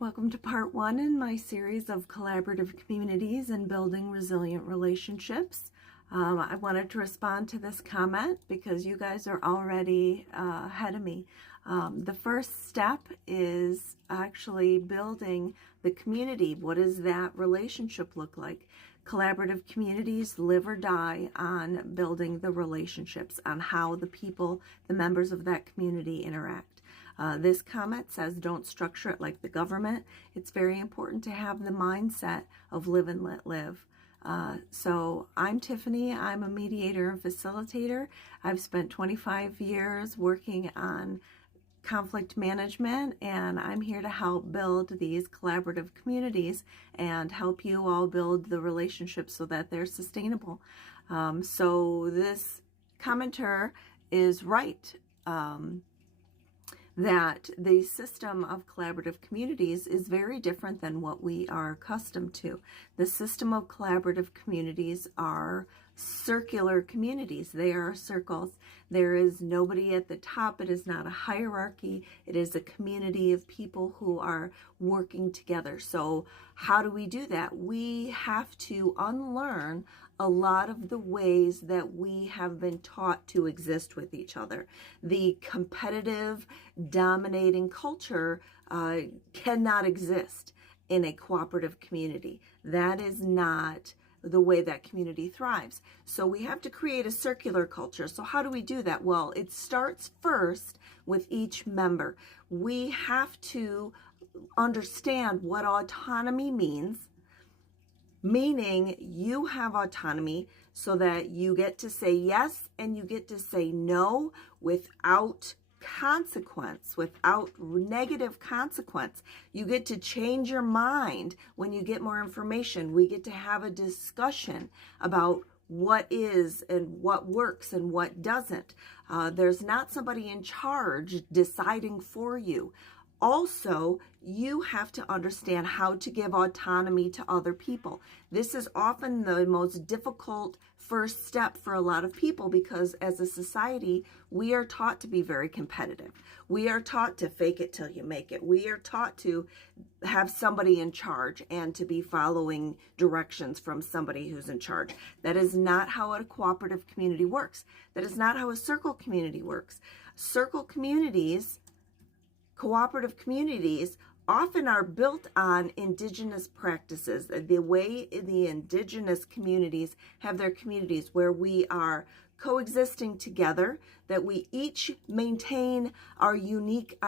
Welcome to part one in my series of collaborative communities and building resilient relationships. I wanted to respond to this comment because you guys are already ahead of me. The first step is actually building the community. What does that relationship look like? Collaborative communities live or die on building the relationships, on how the people, the members of that community interact. This comment says don't structure it like the government. It's very important to have the mindset of live and let live. So I'm Tiffany. I'm a mediator and facilitator. I've spent 25 years working on conflict management, and I'm here to help build these collaborative communities and help you all build the relationships so that they're sustainable. So this commenter is right. That the system of collaborative communities is very different than what we are accustomed to. The system of collaborative communities are circular communities. They are circles. There is nobody at the top. It is not a hierarchy. It is a community of people who are working together. So how do we do that? We have to unlearn a lot of the ways that we have been taught to exist with each other. The competitive, dominating culture cannot exist in a cooperative community. That is not the way that community thrives. So we have to create a circular culture. So how do we do that? Well, it starts first with each member. We have to understand what autonomy means, meaning you have autonomy so that you get to say yes and you get to say no without consequence, without negative consequence. You get to change your mind when you get more information. We get to have a discussion about what is and what works and what doesn't. There's not somebody in charge deciding for you. Also, you have to understand how to give autonomy to other people. This is often the most difficult first step for a lot of people because as a society, we are taught to be very competitive. We are taught to fake it till you make it. We are taught to have somebody in charge and to be following directions from somebody who's in charge. That is not how a cooperative community works. That is not how a circle community works. Circle communities, cooperative communities often are built on indigenous practices. The way the indigenous communities have their communities where we are coexisting together, that we each maintain our unique